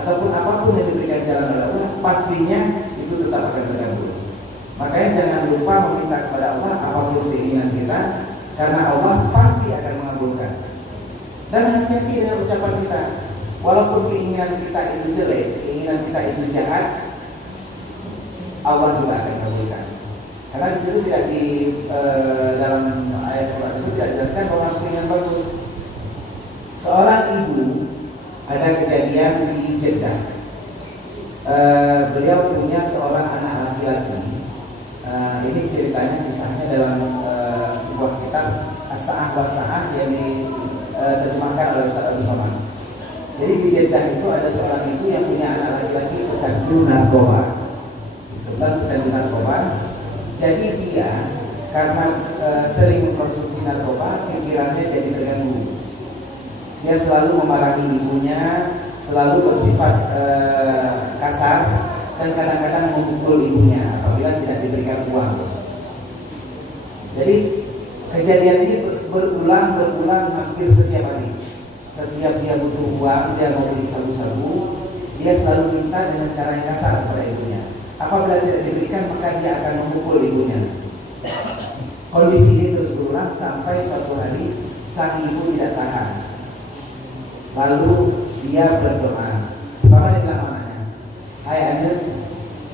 ataupun apapun yang diberikan jalan oleh Allah, pastinya itu tetap akan terganggu. Makanya jangan lupa meminta kepada Allah apapun keinginan kita, karena Allah pasti akan mengabulkan. Dan hati-hati dengan ucapan kita. Walaupun keinginan kita itu jelek, keinginan kita itu jahat, Allah juga akan mengabulkan. Karena di situ tidak dalam ayat Quran itu tidak dijelaskan bahwa harus keinginan bagus. Seorang ibu, ada kejadian di Jeddah. Beliau punya seorang anak laki-laki. Ini ceritanya, kisahnya dalam sebuah kitab As-Sa'ah wa Sa'ah yang diterjemahkan oleh Ustaz Abdul Somad. Jadi di Jeddah itu ada seorang ibu yang punya anak laki-laki pecandu narkoba. Pecandu narkoba. Jadi dia karena sering mengkonsumsi narkoba, pikirannya jadi terganggu. Dia selalu memarahi ibunya, selalu bersifat kasar, dan kadang-kadang memukul ibunya apabila tidak diberikan uang. Jadi kejadian ini berulang hampir setiap hari. Setiap dia butuh uang, dia mau beli sabu-sabu, dia selalu minta dengan cara yang kasar kepada ibunya. Apabila tidak diberikan, maka dia akan memukul ibunya. Kondisi ini terus berulang sampai suatu hari sang ibu tidak tahan. Lalu dia berdoa. Pertama dia bilang anaknya, "Hai anak,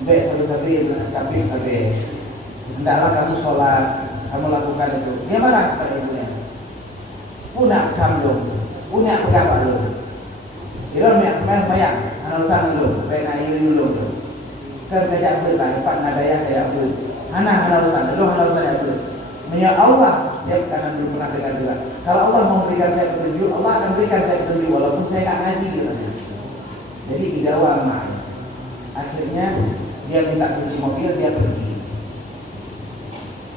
baik sabi-sabi, kambing sabi. Hendaklah kamu sholat, kamu lakukan itu." Dia marah kepada ibunya. "Punak kamdong, punya pegawai dulu. Kita minyak semayang, anak usang dulu, baik nak iu dulu. Kerja berlah, empat nadaya kayak ber. Anak usang apa? Minyak Allah dia akan pernah berikan juga. Kalau Allah mau memberikan saya petunjuk, Allah akan berikan saya petunjuk walaupun saya nggak ngaji katanya. Jadi didawa mak. Akhirnya dia minta kunci mobil, dia pergi.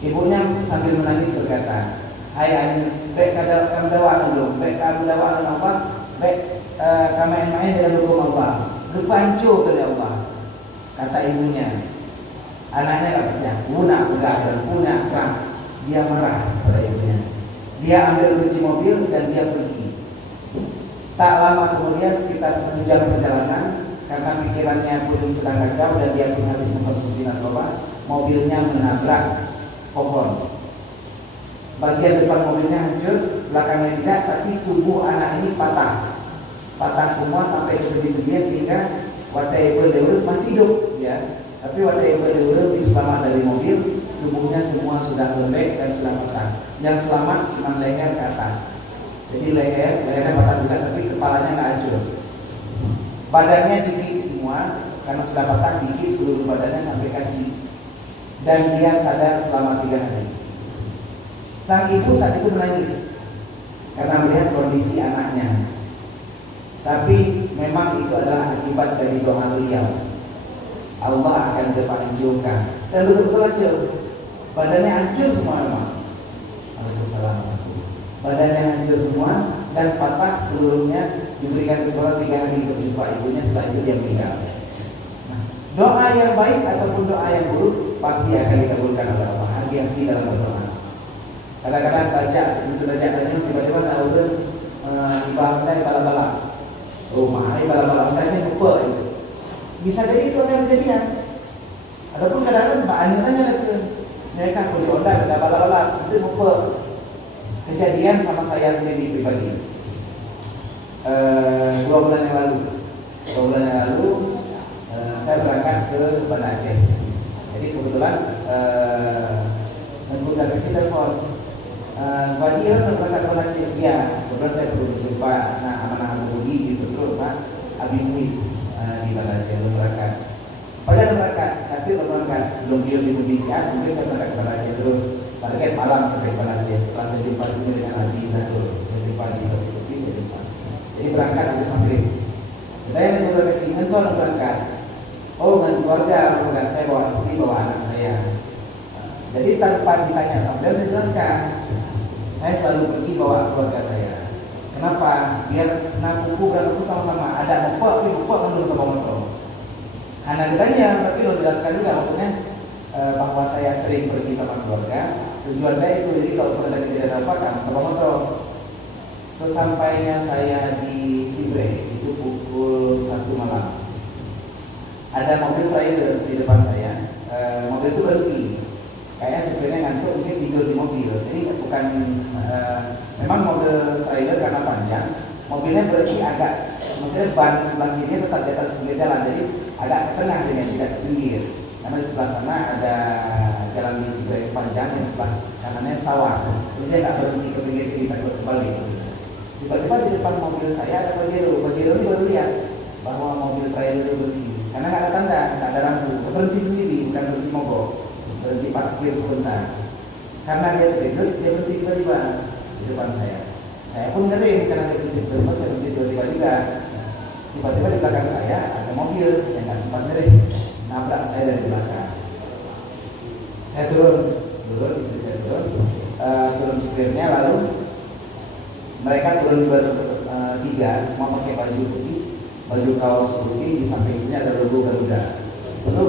Ibunya sambil menangis berkata, "Hai ani, baik kamu dawa belum? Baik kamu dawa apa? Baik kami main dengan hukum Allah. Kepancu kepada Allah." Kata ibunya, anaknya nggak percaya, punak terang. Dia marah pada ibunya. Dia ambil kunci mobil dan dia pergi. Tak lama kemudian, sekitar 1 jam perjalanan, karena pikirannya pun sedang kacau dan dia pun habis mengkonsumsi narkoba, mobilnya menabrak pohon. Bagian depan mobilnya hancur, belakangnya tidak, tapi tubuh anak ini patah semua sampai ke sendi-sendinya, sehingga whatever the world masih hidup ya. Tapi whatever the world selamat dari mobil, tubuhnya semua sudah lembek dan sudah patah. Yang selamat cuma leher ke atas. Jadi lehernya patah juga, tapi kepalanya nggak hancur. Badannya digigit semua, karena sudah patah, digigit seluruh badannya sampai kaki. Dan dia sadar selama 3 hari. Sang ibu saat itu menangis karena melihat kondisi anaknya. Tapi memang itu adalah akibat dari doa beliau. Allah akan hancurkan. Dan betul-betul aja badannya hancur semua memang. Waalaikumsalam. Badannya hancur semua dan patah seluruhnya, diberikan kesempatan 3 hari berjumpa ibunya, setelah itu dia meninggal. Nah, doa yang baik ataupun doa yang buruk pasti akan dikabulkan oleh Allah. Hati-hati dalam berdoa. Kadang-kadang raja tiba-tiba tahu tuh ibadah balap-balap. Rumah balap-balap ini lupa itu. Bisa jadi itu akan kejadian. Adapun kadang-kadang maknanya mereka punya onda pada balap-balap itu lupa. Kejadian sama saya sendiri pribadi. 2 bulan yang lalu saya berangkat ke Banda Aceh. Jadi kebetulan Menko Servisi telepon, "Pak Haji berangkat ke Banda Aceh." Iya, kebetulan saya perlu berjumpa amanah Abu Budi di betul Pak Abi Muhid di Banda Aceh belum berangkat. Padahal berangkat, tapi belum di pembicaraan, mungkin saya berangkat ke Banda Aceh terus. Target malam sampai ke Banda Aceh. Setelah saya jumpa di sini dengan Abi Zatul, saya jumpa di Kopi, saya jumpa. Jadi berangkat habis maghrib. Saya mengusul ke sini, soal berangkat. Oh, dengan keluarga saya bawa istri, bawa anak saya. Jadi tanpa ditanya sampai saya jelaskan, saya selalu pergi bawa keluarga saya. Kenapa? Biar buku berangkat sama-sama. Ada lupa menurut motor. Anak bedanya, tapi lo jelaskan juga maksudnya bahwa saya sering pergi sama keluarga. Tujuan saya itu, jadi kalau pernah ada kejadian apa kan, bawa motor. Sesampainya saya di Sibre itu pukul 1 malam. Maksudnya ban sebelah kiri tetap di atas pinggir jalan, jadi agak ke tengah dengan tidak ke pinggir. Karena di sebelah sana ada jalan di sebelah panjang, yang sebelah kanannya sawah. Jadi dia nggak berhenti ke pinggir kiri, takut kembali. Tiba-tiba di depan mobil saya ada Pajero. Pajero ini baru lihat bahwa mobil trailer itu berhenti. Karena nggak ada tanda, nggak ada lampu, berhenti sendiri, bukan berhenti mogok, berhenti parkir sebentar. Karena dia terkejut, dia berhenti tiba-tiba di depan saya. Saya pun ngerem karena dia berhenti tiba-tiba, saya berhenti tiba-tiba juga. Tiba-tiba di belakang saya ada mobil yang nggak sempat ngerem, nabrak saya dari belakang. Saya turun, istri saya turun supirnya, lalu mereka turun bertiga, semua pakai baju putih, baju kaos putih, di samping sini ada logo Garuda. Lalu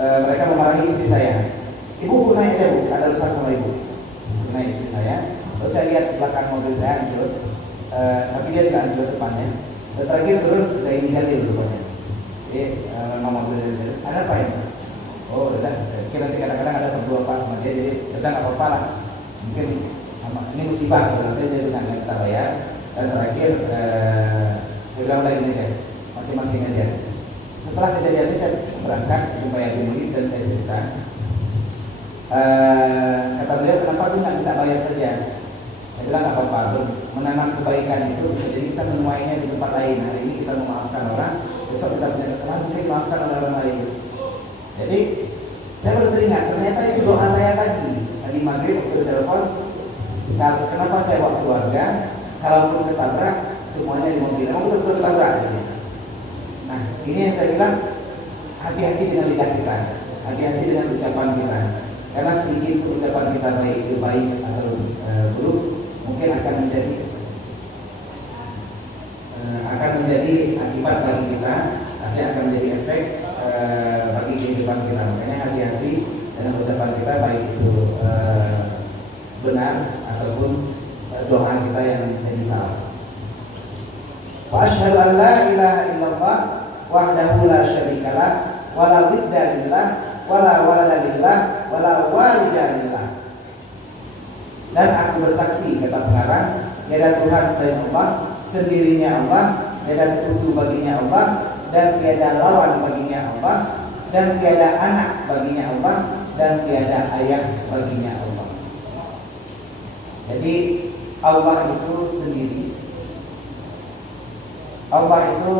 mereka memarahi istri saya. Ibu naik aja bu, ada urusan sama ibu. Naik istri saya. Terus saya lihat belakang mobil saya hancur, tapi dia juga hancur depannya. Dan terakhir turun, saya ini jalil rupanya. Jadi memang mobil jalil. Ada apa ya? Oh udah, saya pikir nanti kadang-kadang ada berdua pas sama dia, jadi udah nggak apa-apa lah. Mungkin sama, ini musibah sebenarnya, jadi dengan kita bayar. Dan terakhir saya bilang udah gini deh, masing-masing aja. Setelah kejadian ini saya berangkat jumpa Yabi Muhib dan saya cerita. Kata beliau, kenapa tuh nggak minta bayar saja? Saya bilang nggak apa-apa, menanam kebaikan itu bisa jadi kita menuainya di tempat lain. Hari ini kita memaafkan orang, besok kita punya kesalahan, mungkin maafkan oleh orang lain. Jadi saya baru teringat, ternyata itu doa saya tadi maghrib waktu telepon. Kenapa saya bawa keluarga? Kalaupun ketabrak, semuanya di mobil. Emang betul-betul ketabrak jadi. Nah, ini yang saya bilang, hati-hati dengan lidah kita, hati-hati dengan ucapan kita. Karena sedikit ucapan kita baik atau buruk, mungkin akan menjadi akibat bagi kita, nanti akan menjadi efek bagi kehidupan kita. Makanya hati-hati dengan ucapan kita, baik itu benar ataupun doa kita yang jadi salah. Wa asyhadu an la ilaha illallah wahdahu la syarikalah wa la dhidda lillah wa la walada lillah wa la walida lillah. Dan aku bersaksi, kata pengarang, tiada Tuhan selain Allah, sendirinya Allah, tiada sekutu baginya Allah, dan tiada lawan baginya Allah, dan tiada anak baginya Allah, dan tiada ayah baginya Allah. Jadi Allah itu sendiri. Allah itu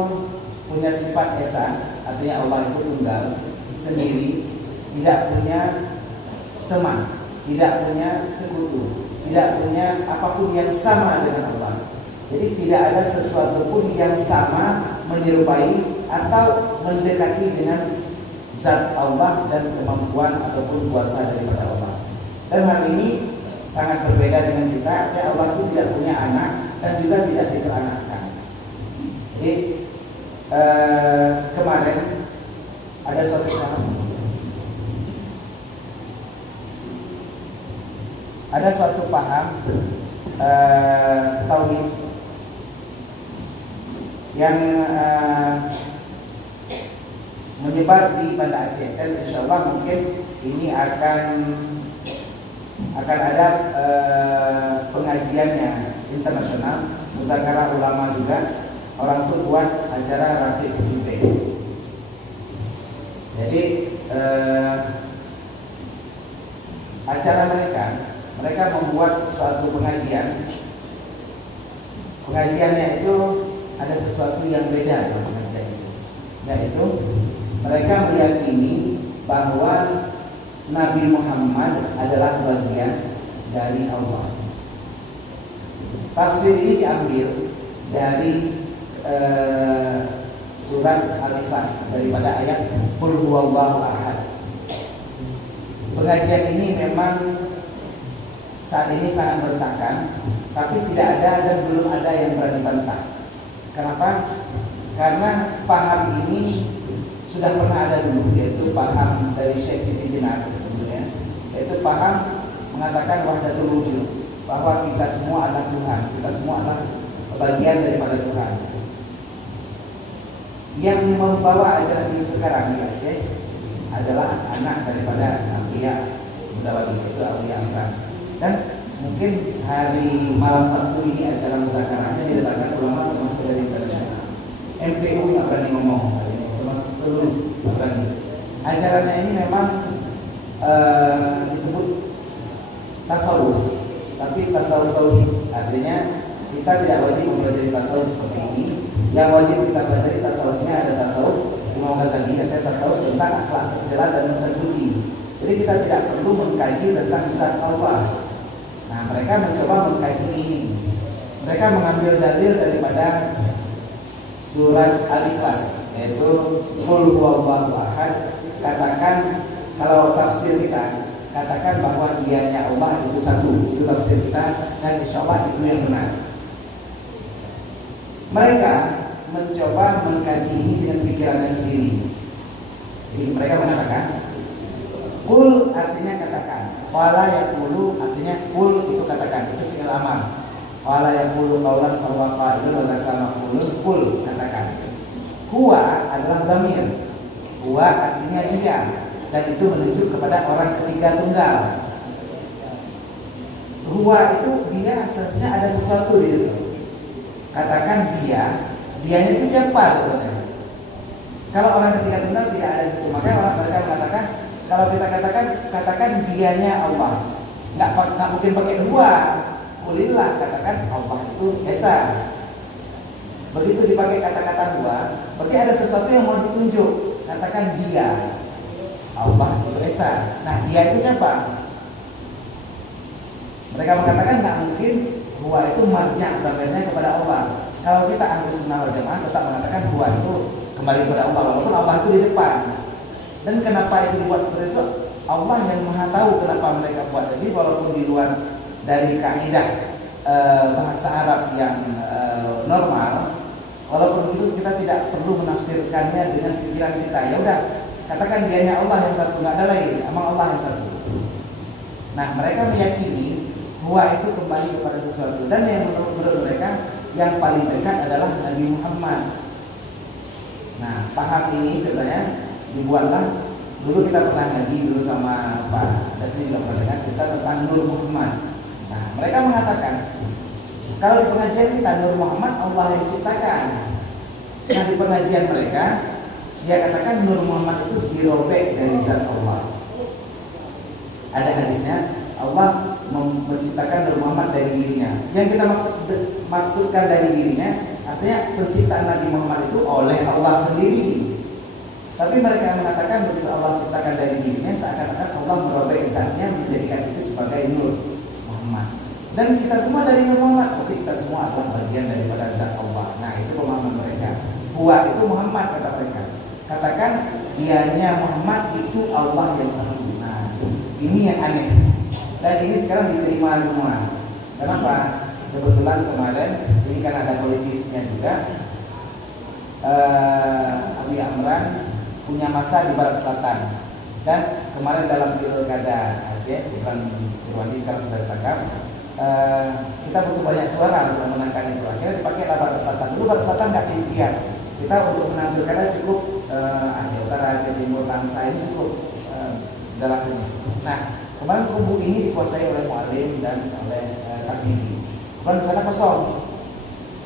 punya sifat esa, artinya Allah itu tunggal, sendiri, tidak punya teman, tidak punya sekutu, tidak punya apapun yang sama dengan Allah. Jadi tidak ada sesuatu pun yang sama, menyerupai atau mendekati dengan zat Allah dan kemampuan ataupun kuasa daripada Allah. Dan hal ini sangat berbeda dengan kita. Artinya Allah itu tidak punya anak dan juga tidak diperanakkan. Jadi kemarin ada suatu paham tauhid yang menyebar di Banda Aceh, dan insyaallah mungkin ini akan ada pengajiannya internasional, muzakarah ulama juga. Orang tuh buat acara ratib stimpe. Jadi acara mereka membuat suatu pengajian. Pengajiannya itu ada sesuatu yang beda dalam pengajian itu. Yaitu mereka meyakini bahwa Nabi Muhammad adalah bagian dari Allah. Tafsir ini diambil dari surat Al-Ikhlas, daripada ayat Qul huwallahu ahad. Pengajian ini memang saat ini sangat meresahkan, tapi tidak ada dan belum ada yang berani bantah. Kenapa? Karena paham ini sudah pernah ada dulu, yaitu paham dari Syekh Siti Jenar, yaitu paham mengatakan wahdatul wujud, bahwa kita semua adalah Tuhan, kita semua adalah bagian daripada Tuhan. Yang membawa ajaran ini sekarang di Aceh adalah anak daripada Amriya Mudawali, itu Aulia Amran. Dan mungkin hari malam Sabtu ini acara muzakarahnya didatangkan ulama termasuk dari internasional. MPU nggak berani ngomong, termasuk seluruh nggak berani. Ajarannya ini memang disebut tasawuf, tapi tasawuf tauhid, artinya kita tidak wajib mempelajari tasawuf seperti ini. Yang wajib kita pelajari tasawufnya ada tasawuf Imam Ghazali, ada tasawuf tentang akhlak tercela dan terpuji. Jadi kita tidak perlu mengkaji tentang zat Allah. Nah, mereka mencoba mengkaji ini. Mereka mengambil dalil daripada surat Al-Ikhlas, yaitu Qul huwallahu ahad. Katakan, kalau tafsir kita katakan bahwa dianya Allah itu satu, itu tafsir kita, dan insya Allah itu yang benar. Mereka mencoba mengkaji ini dengan pikirannya sendiri. Jadi mereka mengatakan Qul artinya katakan, wala yaqulu artinya qul itu katakan, itu fi'il amar. Wala yaqulu qaulan fa huwa qa'ilun wa dzakara maqulun, qul katakan. Huwa adalah dhamir. Huwa artinya dia, dan itu menunjuk kepada orang ketiga tunggal. Huwa itu dia, seharusnya ada sesuatu di situ. Katakan dia, dianya itu siapa sebenarnya? Kalau orang ketiga tunggal tidak ada di situ, makanya mereka mengatakan, kalau kita katakan dianya Allah, nggak mungkin pakai huwa. Kulillah, katakan Allah itu esa. Begitu dipakai kata-kata huwa, berarti ada sesuatu yang mau ditunjuk. Katakan dia, Allah itu esa. Nah, dia itu siapa? Mereka mengatakan nggak mungkin huwa itu marja' tampilnya kepada Allah. Kalau kita Ahlus Sunnah wal Jamaah tetap mengatakan huwa itu kembali kepada Allah, walaupun Allah itu di depan. Dan kenapa itu dibuat seperti itu? Allah yang Maha tahu kenapa mereka buat. Jadi walaupun di luar dari kaidah bahasa Arab yang normal, walaupun begitu kita tidak perlu menafsirkannya dengan pikiran kita. Ya udah, katakan dianya Allah yang satu, nggak ada lain, emang Allah yang satu. Nah, mereka meyakini huwa itu kembali kepada sesuatu, dan yang menurut mereka yang paling dekat adalah Nabi Muhammad. Nah, paham ini ceritanya dibuatlah. Dulu kita pernah ngaji dulu sama Pak Dasni, juga pernah dengar cerita tentang Nur Muhammad. Nah, mereka mengatakan kalau di pengajian kita Nur Muhammad Allah yang ciptakan. Nah, di pengajian mereka dia katakan Nur Muhammad itu dirobek dari zat Allah. Ada hadisnya, Allah menciptakan Nur Muhammad dari dirinya. Yang kita maksudkan dari dirinya, artinya penciptaan Nabi Muhammad itu oleh Allah sendiri. Tapi mereka mengatakan begitu Allah ciptakan dari dirinya, seakan-akan Allah merobek zatnya menjadikan itu sebagai Nur Muhammad. Dan kita semua dari Nur Muhammad, berarti kita semua adalah bagian daripada zat Allah. Nah, itu pemahaman mereka. Huwa itu Muhammad, kata mereka. Katakan dianya Muhammad itu Allah yang satu. Nah, ini yang aneh. Dan ini sekarang diterima semua. Kenapa? Kebetulan kemarin ini kan ada politisnya juga. Abi Amran punya masa di Barat Selatan, dan kemarin dalam pilkada Aceh, bukan Irwandi sekarang sudah ditangkap. Kita butuh banyak suara untuk memenangkan itu. Akhirnya dipakai Barat Selatan. Dulu Barat Selatan nggak pilihan. Kita untuk menang pilkada cukup Aceh Utara, Aceh Timur, Tangsa ini cukup dalam sini. Nah, kemarin kubu ini dikuasai oleh Mu'alim dan oleh Tarmizi. Bukan sana kosong.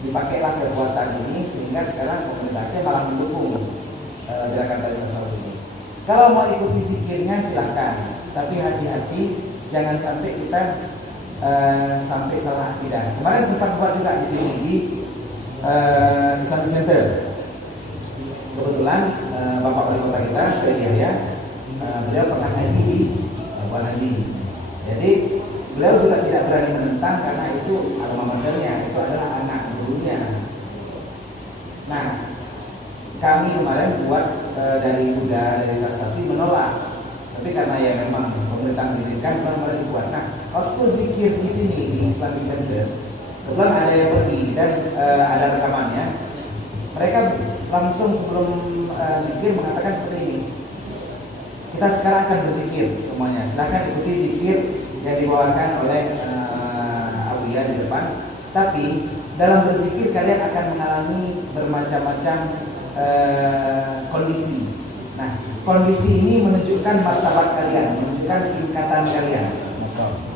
Dipakailah kekuatan ini sehingga sekarang pemerintah Aceh malah mendukung gerakan Tariq Saud ini. Kalau mau ikuti zikirnya silahkan, tapi hati-hati jangan sampai kita sampai salah akidah. Kemarin sempat buat juga di sini di Islamic Center. Kebetulan Bapak Wali Kota kita Syekh Yahya, beliau pernah ngaji di Buan Haji. Jadi beliau juga tidak berani menentang karena itu alma maternya, itu adalah anak gurunya. Nah, kami kemarin buat dari Buddha, dari Tastafi menolak. Tapi karena ya memang pemerintah mengizinkan, kemarin dibuat. Nah, waktu zikir di sini di Islamic Center, kebetulan ada yang pergi dan ada rekamannya. Mereka langsung sebelum zikir mengatakan seperti ini. Kita sekarang akan berzikir semuanya. Silahkan ikuti zikir yang dibawakan oleh Awiyah di depan. Tapi dalam berzikir kalian akan mengalami bermacam-macam kondisi. Nah, kondisi ini menunjukkan martabat kalian, menunjukkan tingkatan kalian.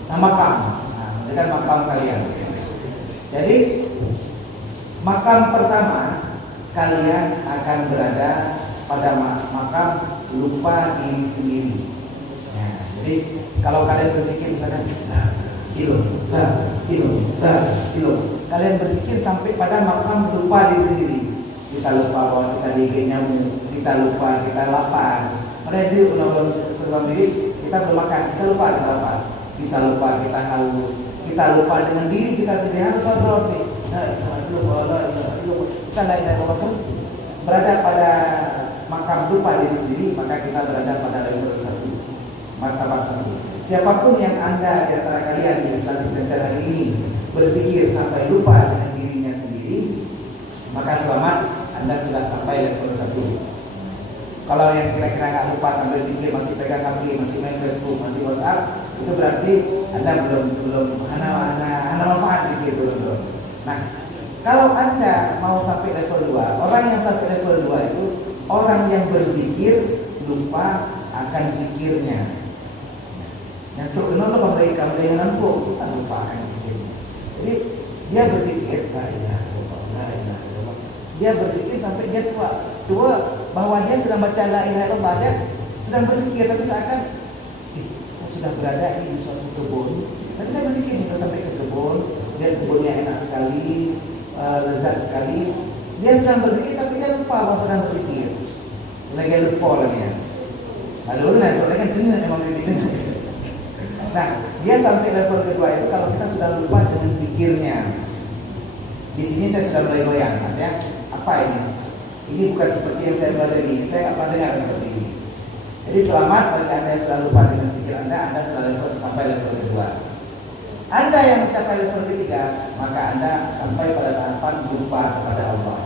Nah, menunjukkan makam kalian. Jadi makam pertama kalian akan berada pada makam lupa diri sendiri. Nah, jadi kalau kalian berzikir misalkan kalian berzikir sampai pada makam lupa diri sendiri. Kita lupa bahwa kita digigit nyamuk, kita lupa kita lapar. Mereka sebelum diri kita belum makan, kita lupa kita lapar, kita lupa kita haus, kita lupa dengan diri kita sendiri. Harus berdoa kita terus berada pada makam lupa diri sendiri, maka kita berada pada level 1, martabat 1. Siapapun yang Anda di antara kalian di Islamic Center hari ini berzikir sampai lupa dengan dirinya sendiri, maka selamat, Anda sudah sampai level 1. Kalau yang kira-kira nggak lupa sambil zikir, masih pegang HP, masih main Facebook, masih WhatsApp, itu berarti Anda belum hana manfaat zikir belum. Nah, kalau Anda mau sampai level 2, orang yang sampai level 2 itu orang yang berzikir lupa akan zikirnya. Yang terkenal loh mereka yang nampu, kita lupa akan zikirnya. Jadi dia berzikir, la ilaha illallah. Dia berzikir sampai dia tua bahwa dia sedang baca la ilaha illallah, dia sedang berzikir, tapi seakan saya sudah berada ini di suatu kebun, tapi saya berzikir juga sampai ke kebun, lihat kebunnya enak sekali, lezat sekali. Dia sedang berzikir tapi dia lupa bahwa sedang berzikir. Lagi lupa lagi ya. Lalu orang kan dengar, memang dia dengar. Nah, dia sampai level kedua itu kalau kita sudah lupa dengan zikirnya. Di sini saya sudah mulai goyang, artinya apa ini? Ini bukan seperti yang saya pelajari, saya nggak pernah dengar seperti ini. Jadi selamat bagi Anda yang sudah lupa dengan zikir Anda sudah sampai level kedua. Anda yang mencapai level ketiga, maka Anda sampai pada tahapan lupa kepada Allah.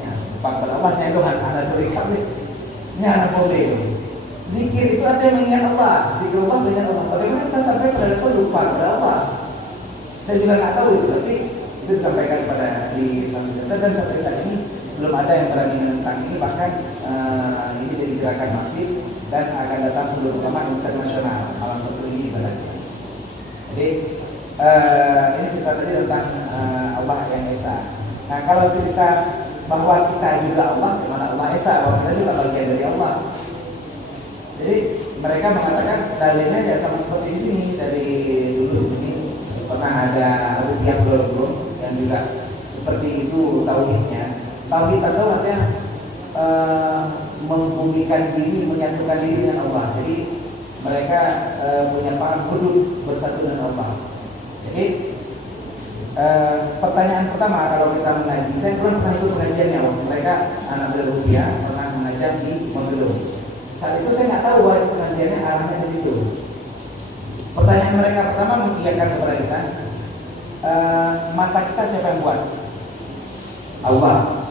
Ya, lupa kepada Allah, Tuhan, anak dari kami, ini anak boleh. Zikir itu artinya mengingat Allah, zikir Allah mengingat Allah. Bagaimana kita sampai pada level lupa kepada Allah? Saya juga nggak tahu itu, tapi itu disampaikan pada di Islamic Center dan sampai saat ini belum ada yang berani menentang ini. Bahkan ini jadi gerakan masif dan akan datang seluruh ulama internasional malam Sabtu ini pada Jadi ini cerita tadi tentang Allah yang Esa. Nah, kalau cerita bahwa kita juga Allah, mana Allah Esa, bahwa kita juga bagian dari Allah. Jadi mereka mengatakan dalilnya ya sama seperti di sini. Dari dulu di sini pernah ada Abu Qiyam Dorgo yang juga seperti itu tauhidnya. Tauhid tasawuf artinya membumikan diri, menyatukan diri dengan Allah. Jadi mereka punya paham hudud bersatu dengan Allah. Jadi pertanyaan pertama kalau kita mengaji, saya pernah ikut pengajiannya waktu mereka anak Rupiah pernah mengajar di Magelang. Saat itu saya nggak tahu bahwa pengajiannya arahnya ke situ. Pertanyaan mereka pertama mengiyakan kepada kita, mata kita siapa yang buat? Allah.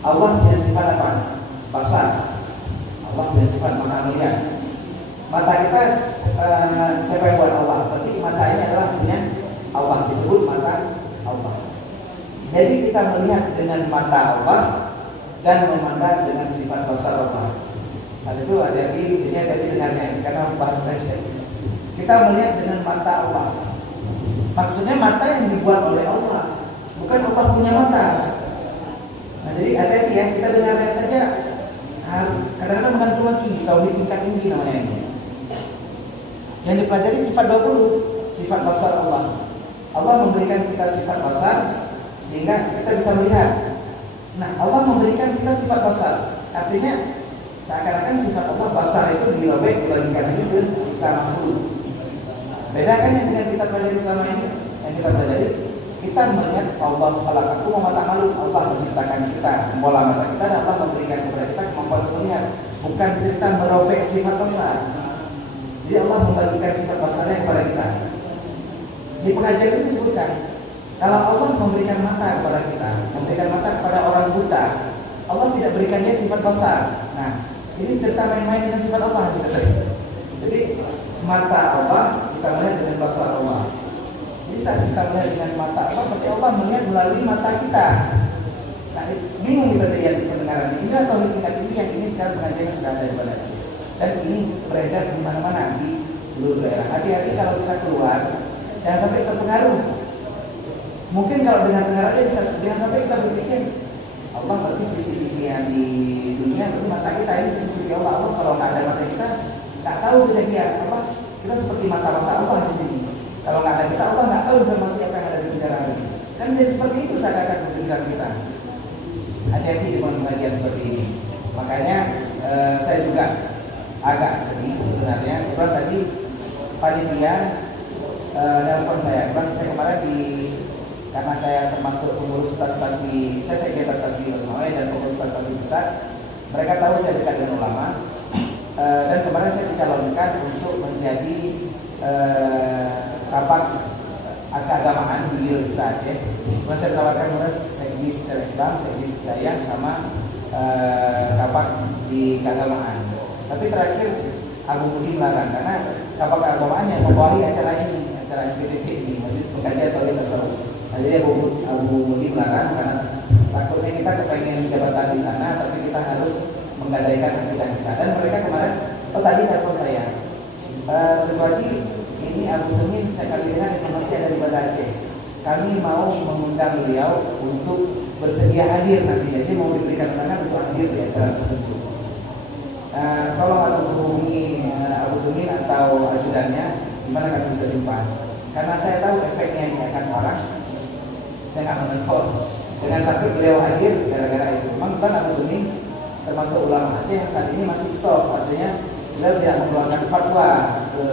Allah punya sifat apa? Basar. Allah punya sifat maha melihat. Mata kita siapa yang buat Allah? Berarti mata ini adalah punya Allah, disebut mata Allah. Jadi kita melihat dengan mata Allah dan memandang dengan sifat basar Allah. Saat itu hati-hati dengarnya karena bahas saja. Kita melihat dengan mata Allah. Maksudnya mata yang dibuat oleh Allah, bukan Allah punya mata. Nah, jadi hati-hati ya, kita dengarnya saja. Kadang-kadang mengandung lagi tauhid tingkat tinggi namanya ini. Yang dipelajari sifat 20, sifat basar Allah. Allah memberikan kita sifat basar sehingga kita bisa melihat. Nah, Allah memberikan kita sifat basar. Artinya seakan-akan sifat Allah basar itu dirobek dibagikan lagi ke kita makhluk. Beda kan yang dengan kita pelajari selama ini? Yang kita pelajari, kita melihat Allah khalaqakum wa ma ta'malun. Allah menciptakan kita, membola mata kita, dan Allah memberikan kepada kita kemampuan untuk melihat. Bukan cerita merobek sifat basar. Jadi Allah membagikan sifat basarnya kepada kita. Di pengajian itu disebutkan, kalau Allah memberikan mata kepada kita, memberikan mata kepada orang buta, Allah tidak berikan dia sifat basar. Nah, ini cerita main-main dengan sifat Allah. Jadi mata Allah kita melihat dengan basar Allah. Jadi saat kita melihat dengan mata Allah, berarti Allah melihat melalui mata kita. Nah, bingung kita terlihat di pendengaran ini. Inilah tauhid tingkat tinggi yang ini sekarang pengajian sudah ada di Malaysia. Dan ini beredar di mana-mana di seluruh daerah. Hati-hati kalau kita keluar, jangan sampai terpengaruh. Mungkin kalau dengar aja bisa, jangan sampai kita berpikir Allah berarti CCTV-nya di dunia, berarti mata kita ini CCTV Allah. Allah kalau nggak ada mata kita, nggak tahu kejadian Allah. Kita seperti mata-mata Allah di sini. Kalau nggak ada kita, Allah nggak tahu informasi apa yang ada di pikiran kita. Kan jadi seperti itu seakan-akan pikiran kita. Hati-hati dengan pengajian seperti ini. Makanya saya juga agak sedih sebenarnya. Ibarat tadi panitia nelfon saya. Ibarat saya kemarin karena saya termasuk pengurus Tasdaqi, saya sekjen Tasdaqi Rasulullah dan pengurus Tasdaqi pusat. Mereka tahu saya dekat dengan ulama. Dan kemarin saya dicalonkan untuk menjadi rapat keagamaan di Biro Islam Aceh. Kemudian saya ditawarkan kemudian Sekdis Islam, Sekdis Hidayah sama rapat di keagamaan. Tapi terakhir Abu Budi melarang karena rapat keagamaan yang membawahi acara ini, acara PTT ini, Majelis Pengkajian Tauhid Tasawuf. Nah, jadi Abu Budi melarang karena takutnya kita kepengen jabatan di sana, tapi kita harus menggadaikan akidah kita. Dan mereka kemarin, tadi telepon saya, Ketua Haji, ini Abu Tumin saya kami dengar informasi ada di Banda Aceh. Kami mau mengundang beliau untuk bersedia hadir nanti. Jadi mau diberikan undangan untuk hadir di acara tersebut. Tolong atau menghubungi Abu Tumin atau ajudannya, gimana kami bisa jumpa. Karena saya tahu efeknya ini akan parah. Saya nggak menelpon. Dengan sampai beliau hadir gara-gara itu. Memang kan Abu Tumin termasuk ulama Aceh yang saat ini masih soft, artinya beliau tidak mengeluarkan fatwa ke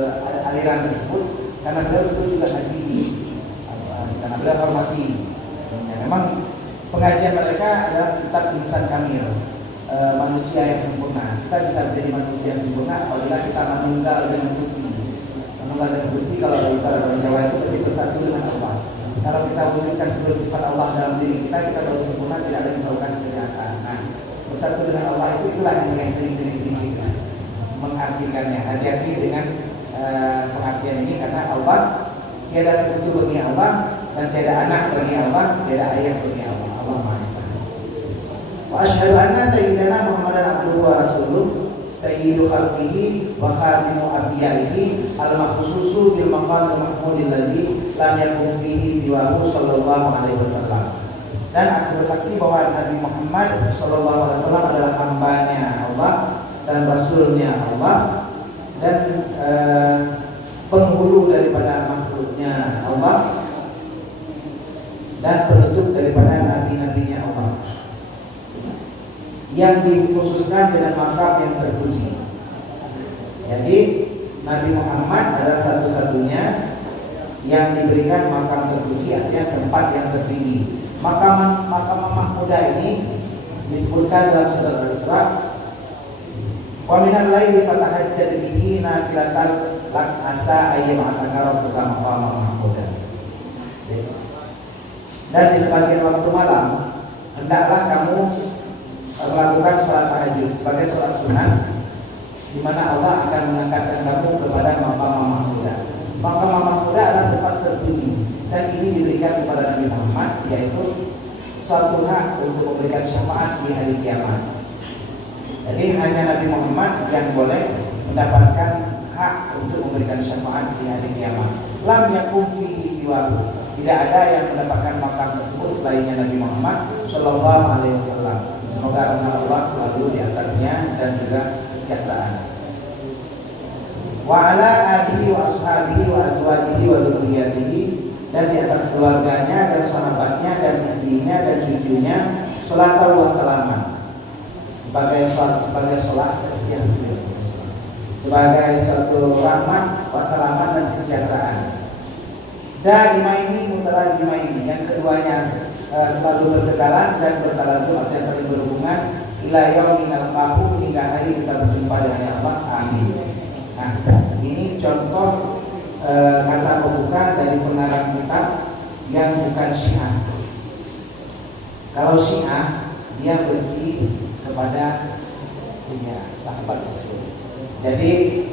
aliran tersebut karena beliau itu juga haji di sana, beliau hormati. Ya, memang pengajian mereka adalah kitab Insan Kamil, manusia yang sempurna. Kita bisa menjadi manusia yang sempurna apabila kita menunggal dengan Gusti. Menunggal dengan Gusti kalau dari para Jawa itu berarti bersatu dengan Allah. Kalau kita wujudkan seluruh sifat Allah dalam diri kita, kita baru sempurna, tidak ada yang melakukan kejahatan. Nah, bersatu dengan Allah itulah yang ciri-ciri sedikit mengartikannya. Hati-hati dengan pengertian ini karena Allah tiada sekutu bagi Allah dan tiada anak bagi Allah, tiada ayah bagi Allah. Allah Maha Esa. Wa asyhadu anna sayyidana Muhammadan abduhu wa rasuluh sayyidu khalqihi wa khatimu anbiya'ihi al-makhsusu bil maqam al-mahmudil ladzi lam yakun fihi siwahu sallallahu alaihi wasallam. Dan aku bersaksi bahwa Nabi Muhammad sallallahu alaihi wasallam adalah hambanya Allah dan rasulnya Allah dan penghulu daripada makhluknya Allah dan penutup daripada nabi-nabinya Allah yang dikhususkan dengan makam yang terpuji. Jadi Nabi Muhammad adalah satu-satunya yang diberikan makam terpuji, artinya tempat yang tertinggi. Makam mahmudah ini disebutkan dalam surat Al-Isra, wa minal laili fatahajjad bihi nafilatan lak asa ayyam ataka rabbuka maqaman mahmudan. Dan di sebagian waktu malam hendaklah kamu melakukan sholat tahajud sebagai sholat sunnah, di mana Allah akan mengangkatkan kamu kepada maqam mahmudah. Maqam mahmudah adalah tempat terpuji dan ini diberikan kepada Nabi Muhammad, yaitu suatu hak untuk memberikan syafaat di hari kiamat. Jadi hanya Nabi Muhammad yang boleh mendapatkan hak untuk memberikan syafaat di hari kiamat. Lam yakum fihi siwahu. Tidak ada yang mendapatkan makam tersebut selainnya Nabi Muhammad sallallahu alaihi wasallam. Semoga rahmat Allah selalu di atasnya dan juga kesejahteraan. Wa ala alihi wa ashabihi wa azwajihi wa dzurriyyatihi, dan di atas keluarganya dan sahabatnya dan istrinya dan cucunya salatan wa salaman, sebagai salat sebagai suatu rahmat, wassalaman dan kesejahteraan. Daima ini mutalazima ini, yang keduanya selalu berkekalan dan bertalazum, artinya saling berhubungan ila yaumin al-qiyamah, hingga hari kita berjumpa dengan Allah. Amin. Nah, ini contoh kata pembuka dari pengarang kitab yang bukan Syiah. Kalau Syiah dia benci kepada sahabat Rasul. Jadi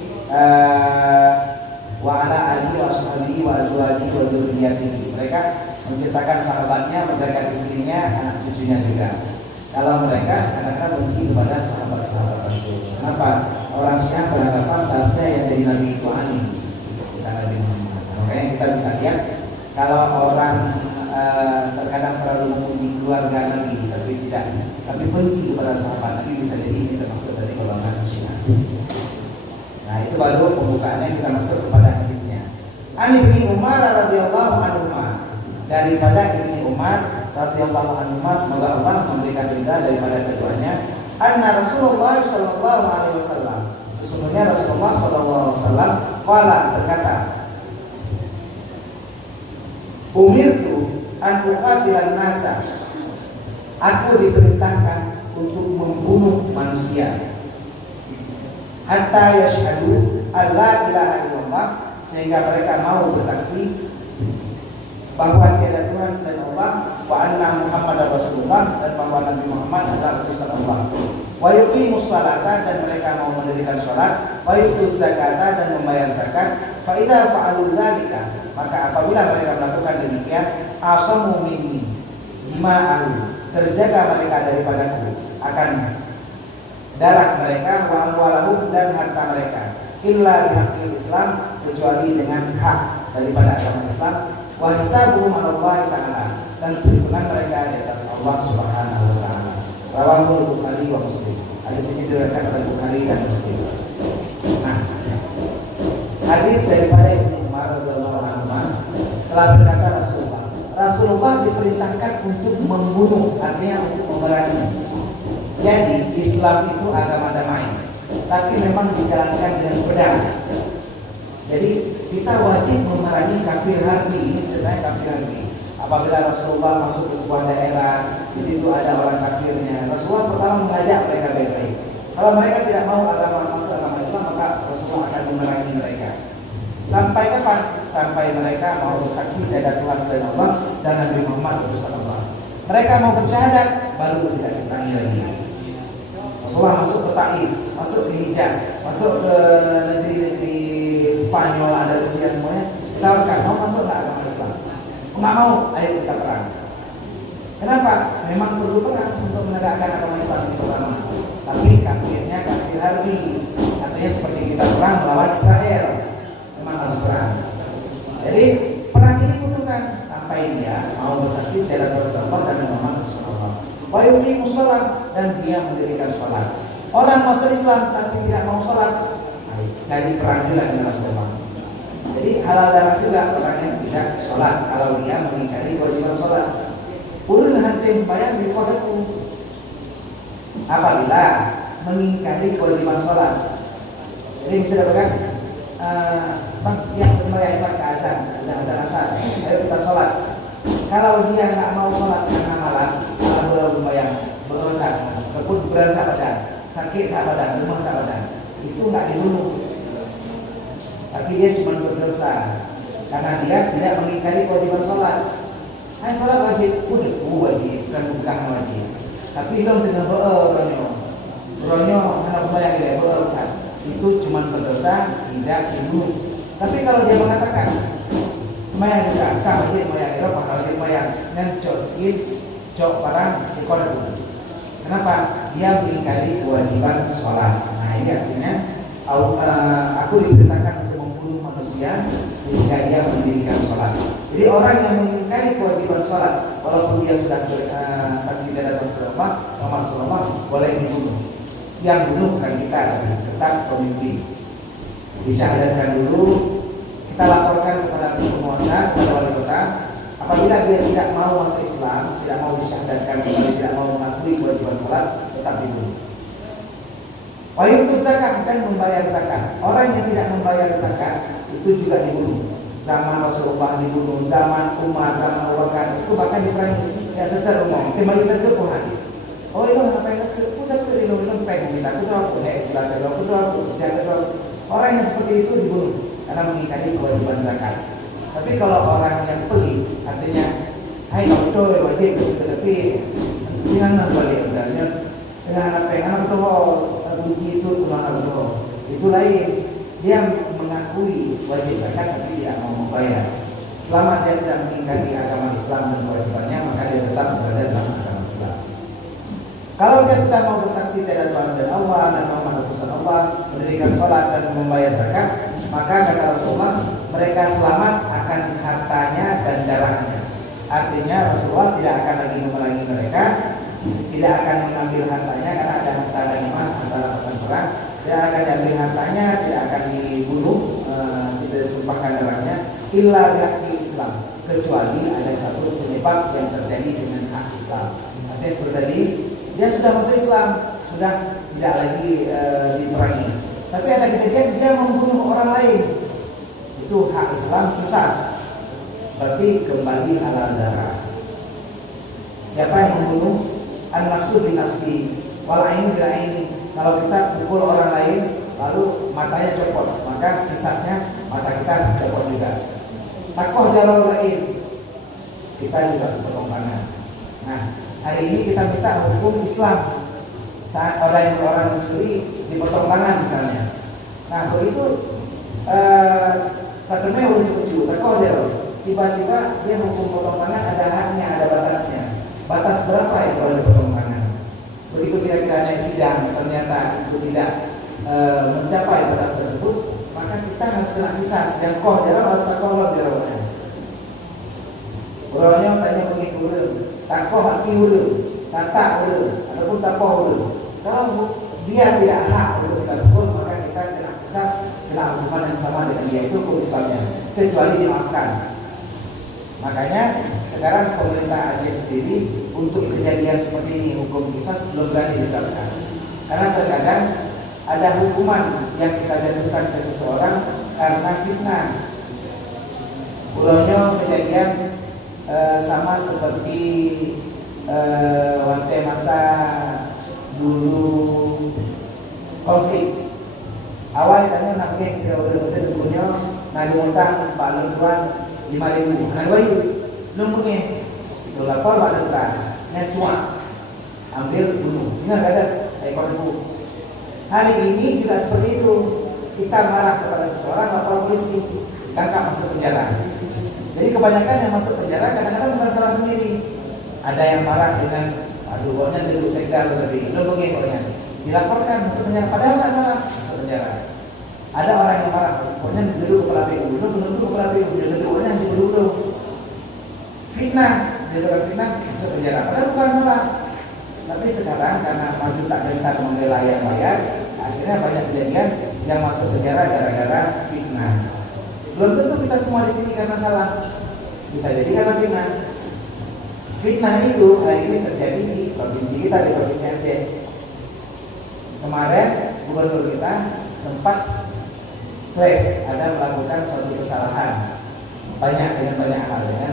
wa ala alihi wa ashabihi wa azwajihi wa dzurriyyatihi. Mereka menceritakan sahabatnya, menceritakan istrinya, anak cucunya juga. Kalau mereka kadang-kadang benci kepada sahabat-sahabat Rasul. Kenapa? Orang Syiah beranggapan seharusnya yang jadi Nabi itu Ali, bukan Nabi Muhammad. Makanya kita bisa lihat kalau orang terkadang terlalu memuji keluarga Nabi, tapi benci kepada sahabat Nabi, bisa jadi ini termasuk dari golongan Syiah. Nah, itu baru pembukaannya, kita masuk kepada hadisnya. An Ibnu Umar radhiyallahu anhu, daripada Ibnu Umar radhiyallahu anhu, semoga Allah memberikan ridha daripada keduanya, anna Rasulullah sallallahu alaihi wasallam, sesungguhnya Rasulullah sallallahu alaihi wasallam qala, berkata, umirtu an uqatilan nasa, aku diperintahkan untuk membunuh manusia, hatta yashhadu alla ilaha illallah, sehingga mereka mau bersaksi bahwa tiada Tuhan selain Allah, wa anna Muhammadar Rasulullah, dan bahwa Nabi Muhammad adalah utusan Allah, wa yuqimus salata, dan mereka mau mendirikan salat, wa yutuz zakata, dan membayar zakat. Fa idza fa'alu dzalika, maka apabila mereka melakukan demikian, asamu minni dima'ahu, terjaga mereka daripadaku akan darah mereka, wa amwalahum, dan harta mereka, illa bihaqqil Islam, kecuali dengan hak daripada agama Islam, wa hisabuhum 'ala Allah ta'ala, dan perhitungan mereka di atas Allah Subhanahu wa taala. Rawahu Bukhari wa Muslim. Hadis ini diriwayatkan oleh Bukhari dan Muslim. Nah, hadis daripada Ibnu Umar radhiyallahu anhu telah berkata Rasulullah diperintahkan untuk membunuh, artinya untuk memerangi. Jadi Islam itu agama damai, tapi memang dijalankan dengan pedang. Jadi kita wajib memerangi kafir harbi. Ini ceritanya kafir harbi. Apabila Rasulullah masuk ke sebuah daerah, di situ ada orang kafirnya, Rasulullah pertama mengajak mereka baik-baik. Kalau mereka tidak mau masuk agama Islam, maka Rasulullah akan memerangi mereka. Sampai kapan? Sampai mereka mau bersaksi tiada Tuhan selain Allah dan Nabi Muhammad utusan Allah. Mereka mau bersyahadat, baru tidak diperangi lagi. Rasulullah masuk ke Taif, masuk ke Hijaz, masuk ke negeri-negeri Spanyol, Andalusia, semuanya ditawarkan, mau masuk nggak agama Islam? Nggak mau, ayo kita perang. Kenapa? Memang perlu perang untuk menegakkan agama Islam itu pertama. Tapi kafirnya kafir harbi, artinya seperti kita perang melawan Israel, memang harus perang. Jadi perang ini butuhkan sampai dia mau bersaksi tiada Tuhan Allah dan Muhammad Rasulullah. Wa yuqimus shalah, dan dia mendirikan sholat. Orang masuk Islam tapi tidak mau sholat, jadi perang juga dengan Rasulullah. Jadi halal darah juga orang yang tidak sholat kalau dia mengingkari kewajiban sholat. Ulul hantin sembahyang di qadaku, apabila mengingkari kewajiban sholat. Jadi bisa dikatakan, bang, yang sembahyang itu ke azan, udah azan asar, ayo kita sholat. Kalau dia nggak mau sholat karena malas, belum sembahyang, berontak, ataupun berantak badan, sakit tak badan, lemah tak badan, itu nggak dibunuh. Tapi dia cuma berdosa karena dia tidak mengingkari kewajiban sholat. Hai, sholat wajib, udah wajib, bukan wajib. Tapi belum dengan beronyo, anak sembahyang dia bukan. Itu cuma berdosa, tidak dibunuh. Tapi kalau dia mengatakan sembahyang juga, kah wajib sembahyang, Eropa wajib sembahyang, dan cok parang ikon. Kenapa? Dia mengingkari kewajiban sholat. Nah, ini artinya aku diperintahkan untuk membunuh manusia sehingga dia mendirikan sholat. Jadi orang yang mengingkari kewajiban sholat, walaupun dia sudah saksi tiada Tuhan selain Allah, Muhammad Rasulullah, boleh dibunuh. Yang bunuh bukan kita, tetap pemimpin. Disyahadatkan dulu, kita laporkan kepada penguasa, kepada wali kota. Apabila dia tidak mau masuk Islam, tidak mau disyahadatkan, tidak mau mengakui kewajiban sholat, tetap dibunuh. Wa yutuz zakat, dan membayar zakat. Orang yang tidak membayar zakat itu juga dibunuh. Zaman Rasulullah dibunuh, zaman Umar, zaman Abu Bakar itu bahkan diperangi. Ya secara umum, kembali zakat Tuhan. Oh itu apa yang zakat? Zakat itu pengen bilang itu aku, belajar aku tuh aku, jaga tuh. Orang yang seperti itu dibunuh karena mengingkari kewajiban zakat. Tapi kalau orang yang pelit, artinya, hai kamu tuh wajib, tapi jangan balik udahnya dengan anak tuh kunci itu anak tuh itu lain. Dia mengakui wajib zakat tapi tidak mau membayar. Selama dia tidak mengingkari agama Islam dan kewajibannya, maka dia tetap berada dalam agama Islam. Kalau dia sudah mau bersaksi tiada Tuhan selain Allah dan Muhammad utusan Allah, mendirikan sholat dan membayar zakat, maka kata Rasulullah, mereka selamat akan hartanya dan darahnya. Artinya Rasulullah tidak akan lagi memerangi mereka, tidak akan mengambil hartanya karena ada harta ghanimah antara pasan perang, tidak akan diambil hartanya, tidak akan dibunuh, tidak ditumpahkan darahnya, illa bihaqi Islam, kecuali ada satu penyebab yang terjadi dengan hak Islam. Artinya seperti tadi, dia sudah masuk Islam, sudah tidak lagi diperangi. Tapi ada kejadian dia membunuh orang lain, itu hak Islam, qisas, berarti kembali halal darah. Siapa yang membunuh an-nafsu bin-nafsi wal ainu bil-aini, kalau kita pukul orang lain lalu matanya copot, maka kisasnya mata kita harus copot juga. Takoh darah lain, kita juga harus potong tangan. Nah, hari ini kita minta hukum Islam. Saat orang mencuri dipotong tangan misalnya. Nah, begitu kadangnya lucu-lucu, takoh darah. Tiba-tiba dia hukum potong tangan, ada haknya, ada batasnya. Batas berapa yang boleh dipotong tangan? Begitu kira-kira naik sidang ternyata itu tidak mencapai batas tersebut, maka kita harus kena qisas. Yang koh darah harus takoh darahnya. Orangnya tanya begitu urut, takoh haki urut, tatak urut, ataupun takoh urut. Kalau dia tidak hak untuk kita pukul, maka kita kena qisas, kena hukuman yang sama dengan dia, itu hukum Islamnya, kecuali dimaafkan. Makanya sekarang pemerintah Aceh sendiri untuk kejadian seperti ini hukum qisas belum berani diterapkan. Karena terkadang ada hukuman yang kita jatuhkan ke seseorang karena fitnah. Ulangnya kejadian sama seperti waktu masa dulu konflik. Awal tanya nak pergi ke hotel dunia, nak dimuntang Pak Luan 5.000, nak bayu, belum pergi. Itu lapor Pak Luan, ngecuak, ambil bunuh. Ingat ada ekor ibu. Hari ini juga seperti itu. Kita marah kepada seseorang, lapor polisi, tangkap masuk penjara. Jadi kebanyakan yang masuk penjara kadang-kadang bukan salah sendiri. Ada yang marah dengan, aduh, pokoknya duduk sekda lebih, belum pergi pokoknya. Dilaporkan masuk penjara, padahal nggak salah masuk penjara. Ada orang yang marah, pokoknya duduk kepala PU, belum duduk kepala PU, dia duduk pokoknya duduk. Fitnah, dia fitnah masuk penjara, padahal bukan salah. Tapi sekarang karena maju tak gentar membela yang bayar, akhirnya banyak kejadian yang masuk penjara gara-gara fitnah. Belum tentu kita semua di sini karena salah, bisa jadi karena fitnah. Fitnah itu hari ini terjadi di provinsi kita, di provinsi Aceh. Kemarin gubernur kita sempat ada melakukan suatu kesalahan banyak dengan banyak hal, ya kan?